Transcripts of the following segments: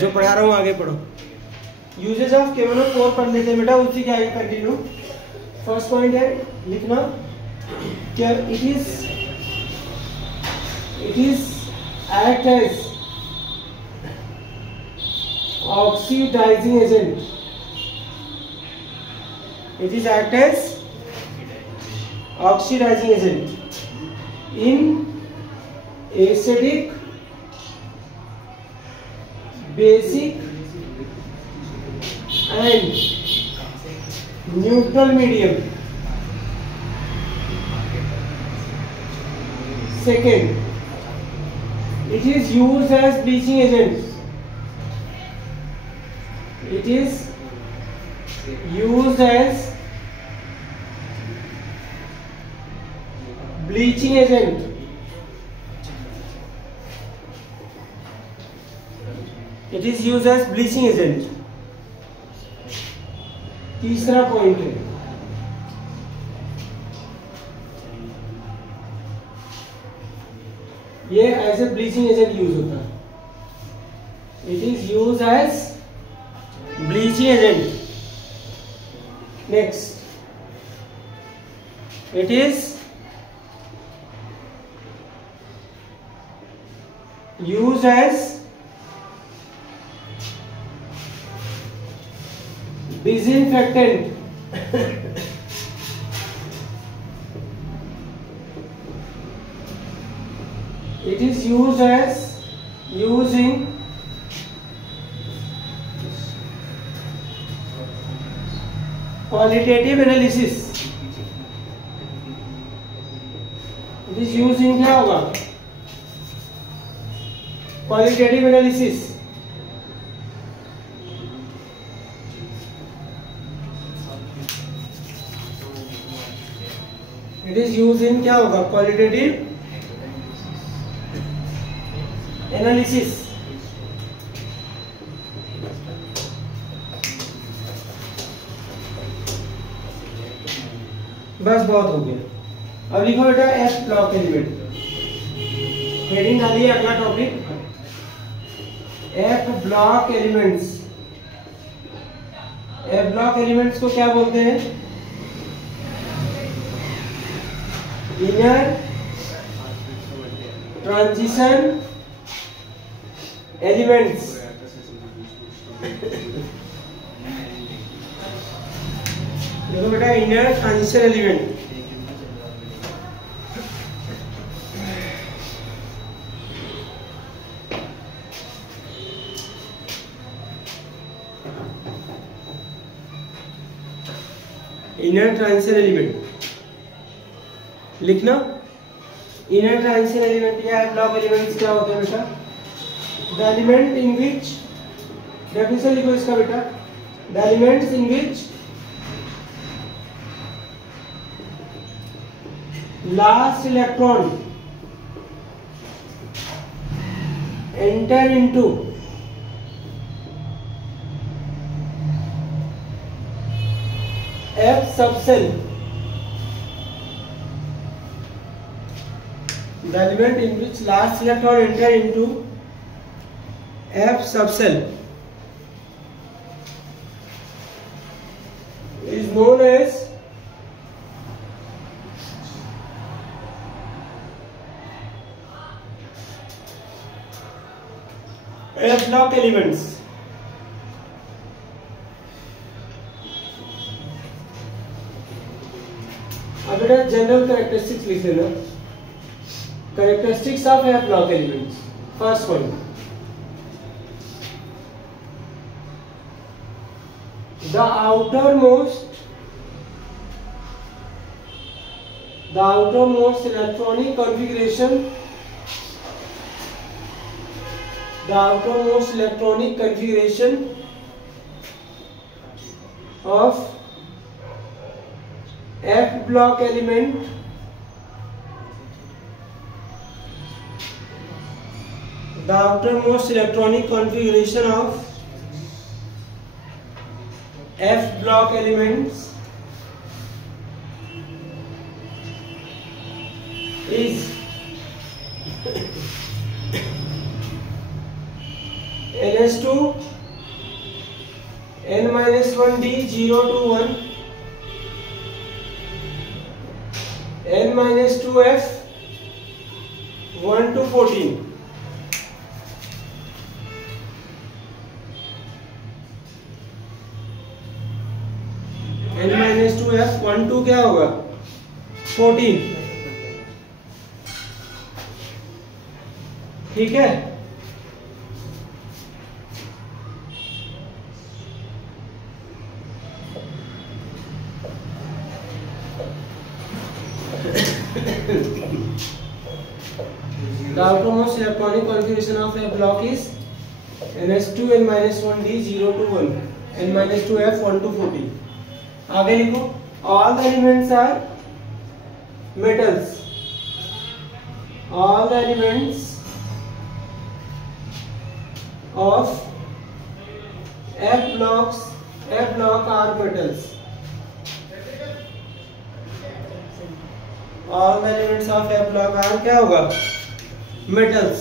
जो पढ़ा रहा हूँ आगे पढ़ो। यूजेज ऑफ केमोनोफोर पढ़ लेते हैं बेटा, उसी के आगे कंटिन्यू। फर्स्ट पॉइंट है लिखना क्या, it is act as oxidising agent. It is act as oxidising agent in acidic basic and neutral medium. Second, it is used as bleaching agent. It is used as bleaching agent. It is used as bleaching agent. तीसरा point है ये as a bleaching agent use होता है। It is use as bleaching agent. Next, it is use as disinfectant. It is used in qualitative analysis. It is used in क्या होगा, qualitative analysis. It is use in क्या होगा, qualitative analysis. बस बहुत हो गया। अब लिखो बेटा एफ ब्लॉक एलिमेंट। हेडिंग डालिए अगला topic, F block elements. F block elements को क्या बोलते हैं, इनर ट्रांजिशन एलिमेंट्स। देखो बेटा, inner transition element inner transition element लिखना। इनर ट्रांजिशन एलिमेंट या ब्लॉक एलिमेंट्स क्या होते हैं बेटा, the element in which, definition लिखो इसका बेटा, the elements in which last electron enter into F subcell. The element in which last electron enter into F subcell is known as F block elements. अब बेटा general characteristics लिख लेना, characteristics of F block elements. First point, the outermost electronic configuration, the outermost electronic configuration of F block element the outermost electronic configuration of F block elements is NH2 N-1D 0 to 1, N-2F 1 to 14, N-2F 1 to क्या होगा 14, ठीक है। The outermost electronic configuration of a block is NH2 N-1D 0 to 1, N-2F 1 to 40. आगे लिखो, all the elements are metals. All the elements of F block are metals. All the elements of F block are क्या होगा metals,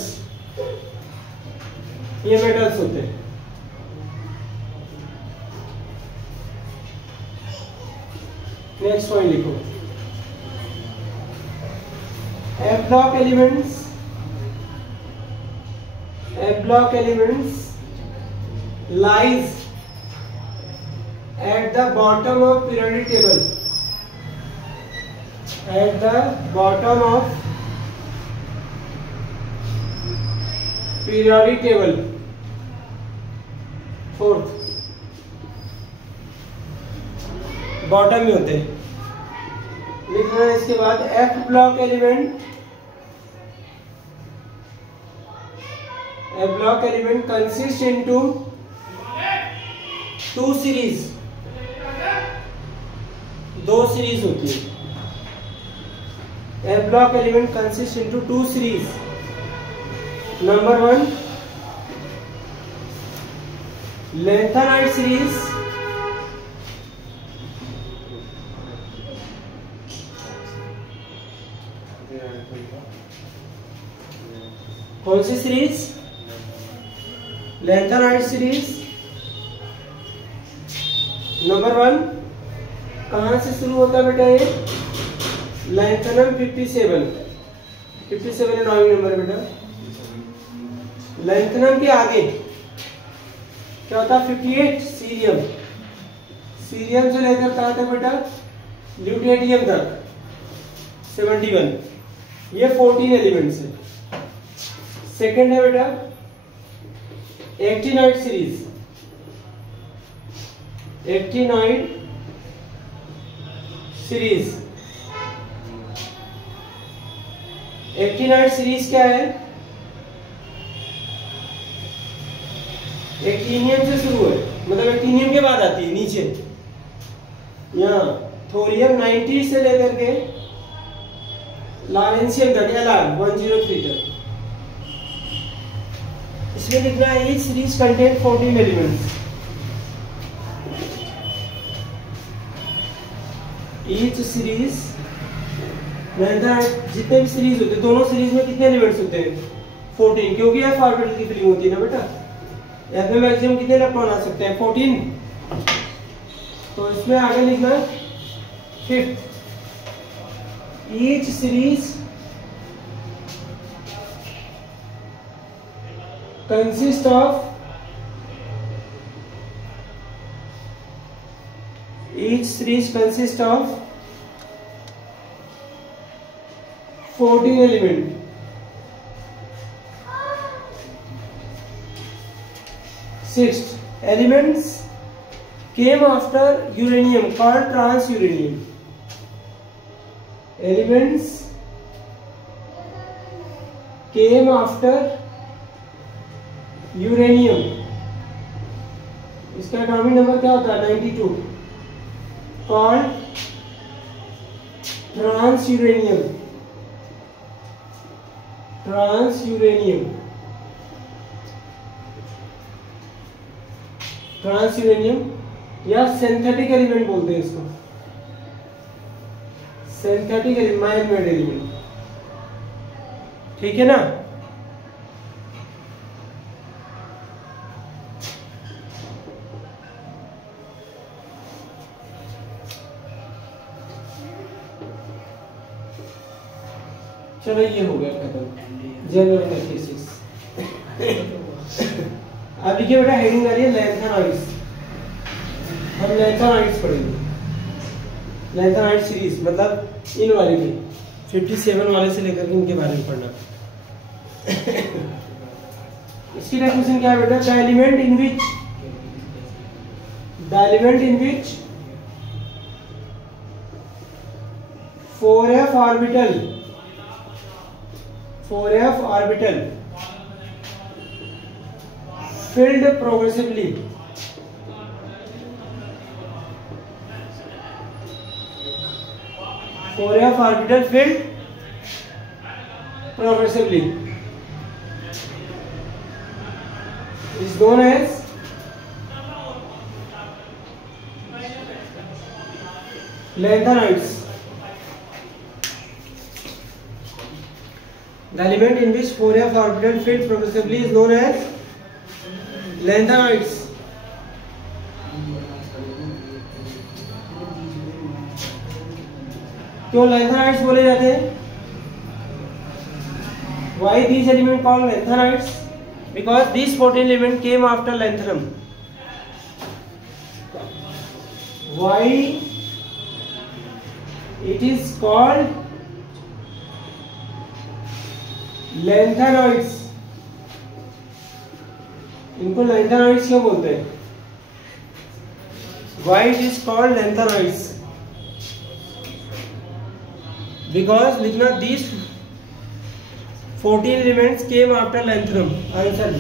ये metals होते हैं। Next point लिखो, F block elements lies at the bottom of periodic table. At the bottom of periodic table, fourth bottom में होते हैं। लिखना है इसके बाद F block element consists into two series, दो सीरीज होती है। F block element consists into two series. Number 1 lanthanide series, कौन सी सीरीज lanthanide सीरीज। नंबर 1 कहां से शुरू होता है बेटा, ये लैंथनम 57 है नॉइंग नंबर बेटा। लैंथनम के आगे क्या होता है 58 सीरियम से लेकर कहां तक बेटा ल्यूटेरियम तक 71, ये 14 एलिमेंट्स है। सेकेंड है बेटा एक्टिनॉइड सीरीज, एक्टिनॉइड सीरीज क्या है, एक्टिनियम से शुरू है, मतलब एक्टिनियम के बाद आती है नीचे, यहाँ थोरियम 90 से लेकर के लॉरेंशियम तक LR 103 तक। इसमें लिखना है each series contain 14 elements. Each series जितने भी सीरीज होते हैं, दोनों सीरीज में कितने एलिमेंट्स होते हैं 14, क्योंकि F ऑर्बिटल की फिलिंग होती है ना बेटा। F में मैक्सिमम कितने इलेक्ट्रॉन आ सकते हैं 14, तो इसमें आगे लिखना fifth each series consists of 14 elements. Sixth, elements came after uranium called transuranium. Elements came after uranium. इसका एटॉमिक नंबर क्या होता है 92, called transuranium या सिंथेटिक एलिमेंट बोलते हैं इसको, सिंथेटिक मैन-मेड एलिमेंट, ठीक है ना। चलो ये हो गया खत्म जनरल कैरेक्टरिस्टिक्स। अब देखिए बेटा हेडिंग आ रही है लैंथेनॉइड्स। हम लैंथेनॉइड्स पढ़ेंगे, लैंथेनॉइड सीरीज मतलब इन वाले की 57 वाले से लेकर के इनके बारे में पढ़ना। इसकी डेफिनेशन क्या है बेटा? The element in which 4f orbital filled progressively is known as lanthanoids. The element in which 4f orbital filled progressively is known as lanthanoids. क्यों lanthanoids बोले जाते हैं? Why these elements called lanthanoids? Because these 14 elements came after lanthanum. Why it is called lanthanoids? इनको lanthanoids क्यों बोलते हैं? Why it is called lanthanoids? Because लिखना these 14 elements came after lanthanum. Answer.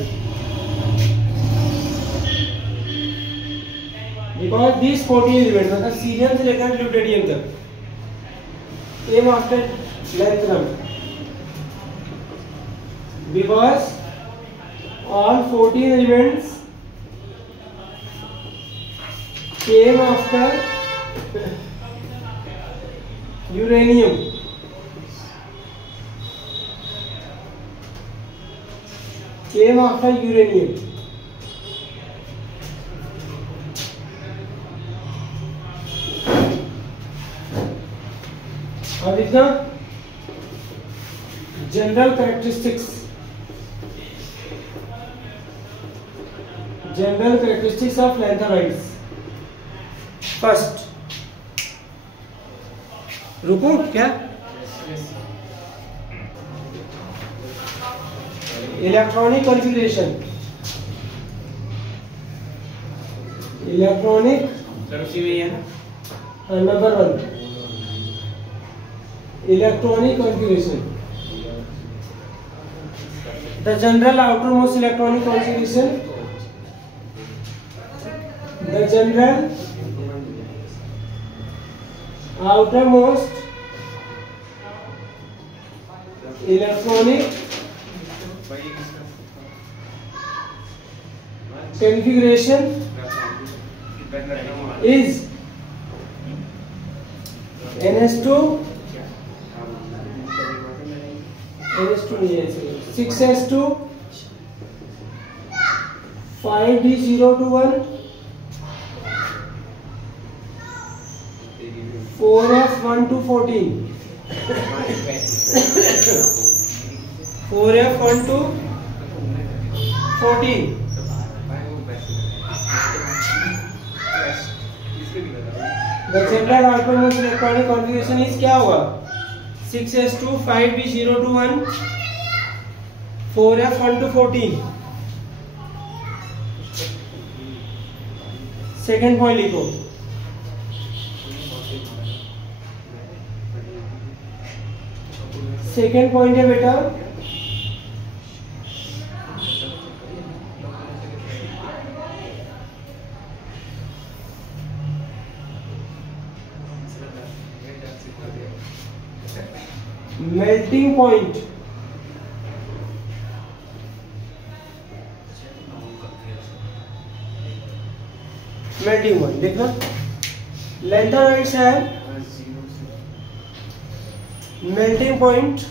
Because these 14 elements मतलब cerium से लेकर ल्यूटेरियम तक came after lanthanum. Because all 14 elements came after uranium. Came after uranium. अब लिखना general characteristics of lanthanoids. First रुको क्या? Electronic configuration, electronic number 1 electronic configuration. The general outermost electronic configuration, the general outermost electronic configuration is NS2 6s2 5d021 4f1 to 14 4f1 to 14 The general outermost electronic configuration is क्या होगा? 6s2 5d021 4f1 to 14 second point लिखो। Second point है बेटा melting point. Melting point देखना lanthanoids है melting point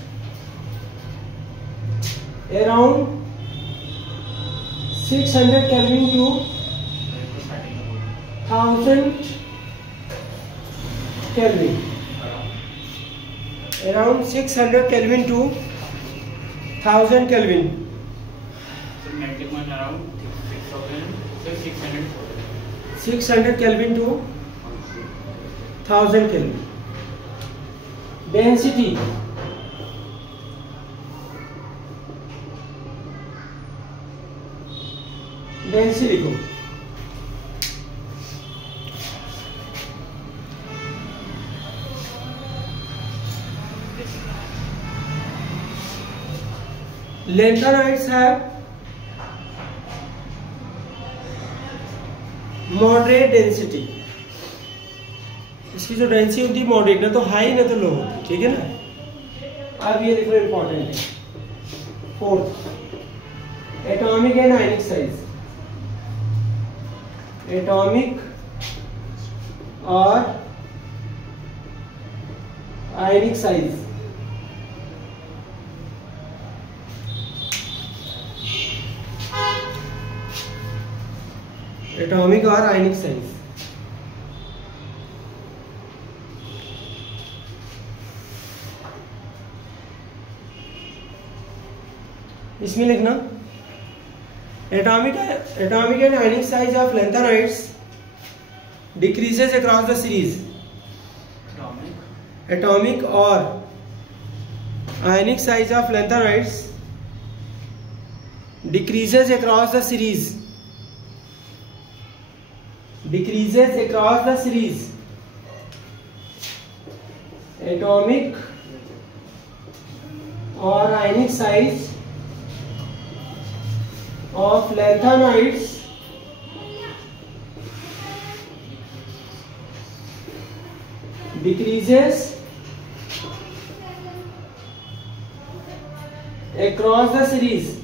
around 600 Kelvin to 1000 Kelvin around 600 Kelvin to 1000 Kelvin. So melting point around 600 Kelvin to 1000 Kelvin. Density लिखो. Lanthanides have moderate density. इसकी जो density होती है मॉडरेट, ना तो हाई ना तो लो होती, ठीक है ना. अब ये देखो इंपॉर्टेंट है. Fourth, atomic and ionic size. Atomic और आयनिक साइज. एटॉमिक और आयनिक साइज. इसमें लिखना atomic and ionic size of lanthanides decreases across the series. Atomic और ionic size of lanthanides decreases across the series. Decreases across the series. Atomic or ionic size of lanthanides decreases across the series.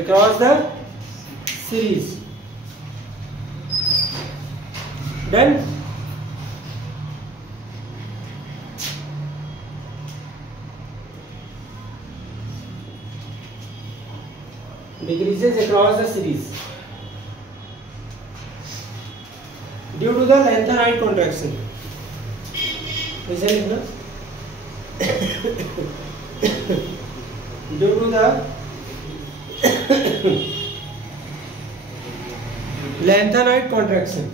Across the series. Done. Decreases across the series due to the lanthanide contraction. ऐसे लिखना. Due to the lanthanide contraction.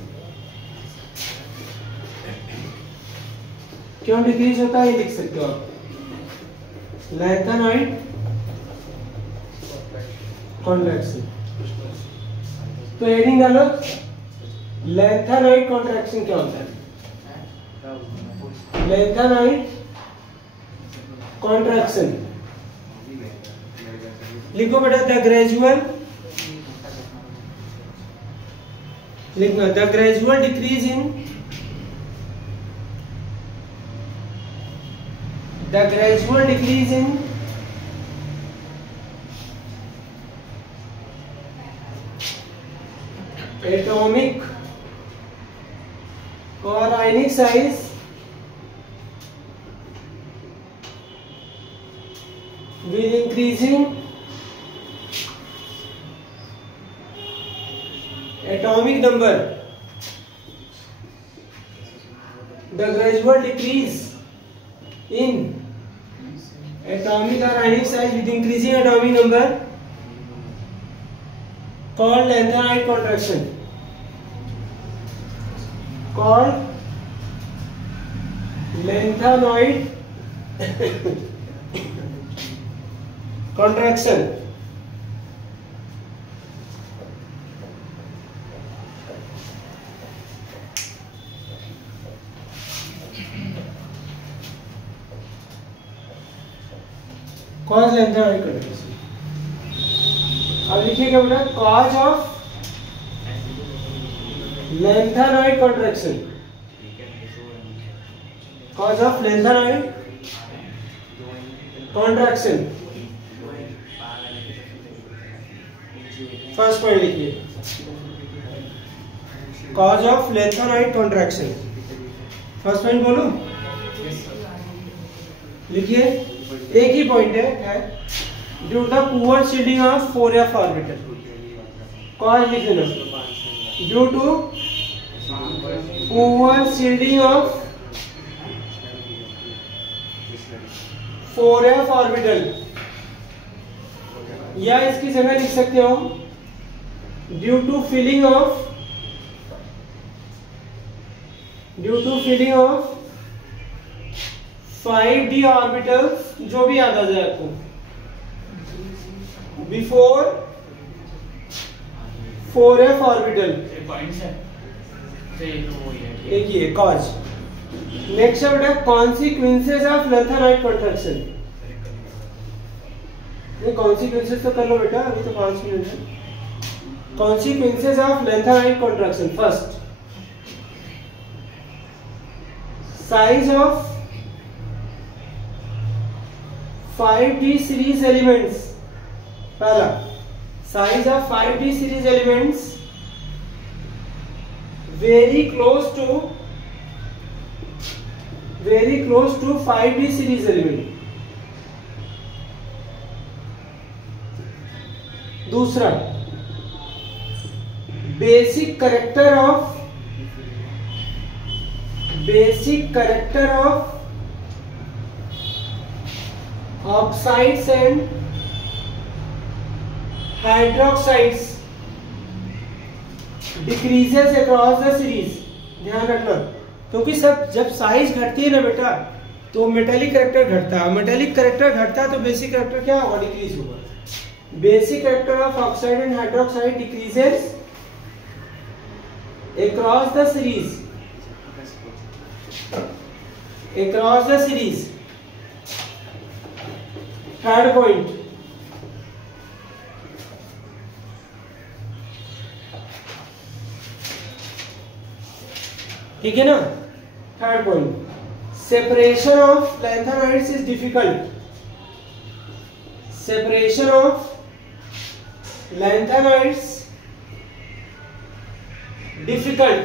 क्यों decrease होता है ये लिख सकते हो आप. Lanthanide contraction. तो हेडिंग डालो लैंथेनाइड कॉन्ट्रैक्शन क्या होता है. लैंथेनाइड कॉन्ट्रैक्शन लिखो बेटा. द ग्रेजुअल लिखना. The gradual decrease in atomic और ionic size with increasing atomic number. The gradual decrease in atomic or ionic size with increasing atomic number called lanthanide contraction. Called lanthanide contraction. Cause lanthanide contraction. अब लिखिएगा बेटा cause of lanthanide contraction. Cause of lanthanide contraction. First point लिखिए. Cause of lanthanide contraction. First point बोलूं. लिखिए. एक ही point है due to the poor shielding of 4f orbital. Cause लिख देना. Due to over shielding of 4f orbital, या इसकी जगह लिख सकते हो due to filling of 5d orbitals, जो भी याद आ जाए आपको, बिफोर 4f ऑर्बिटल। पॉइंट्स है एक ही है कॉज। नेक्स्ट है बेटा कॉन्सिक्वेंसेस ऑफ लेंथेनॉइड कंट्रैक्शन। ये कॉन्सिक्वेंसेस तो कर लो बेटा, अभी तो 5 मिनट है। Consequences of lanthanoid contraction, first size of 5d series elements. पहला size of 5d series elements very close to 5d series element। दूसरा basic character of oxides and hydroxides decreases across the series. ध्यान रखना, क्योंकि सब जब size घटती है ना बेटा तो मेटेलिक कैरेक्टर घटता है, मेटेलिक कैरेक्टर घटता है तो बेसिक कैरेक्टर क्या होगा, डिक्रीज होगा। Basic character of oxide and hydroxide decreases across the series. Third point ठीक है ना। Third point separation of lanthanoids is difficult. Separation of lanthanoids difficult.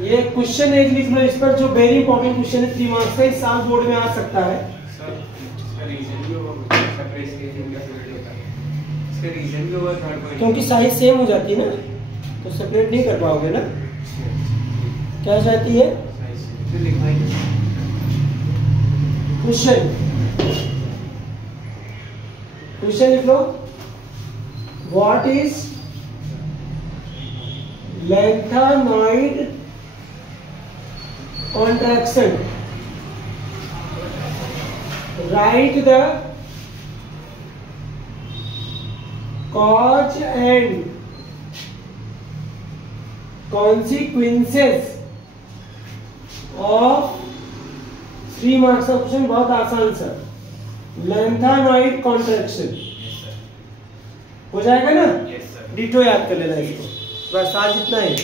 ये क्वेश्चन एक लिख लो इस पर, जो वेरी इंपॉर्टेंट क्वेश्चन है, 3 मार्क्स का, इस साल बोर्ड में आ सकता है। क्योंकि साइज सेम हो जाती है ना, तो सेपरेट नहीं कर पाओगे ना। क्या चाहती है क्वेश्चन लिख लो। What is lanthanoid contraction? Write the cause and consequences of 3 marks का क्वेश्चन, बहुत आसान सर। लैंथेनॉइड कॉन्ट्रैक्शन हो जाएगा ना। डिटो याद कर लेना इसको, बस आज इतना है।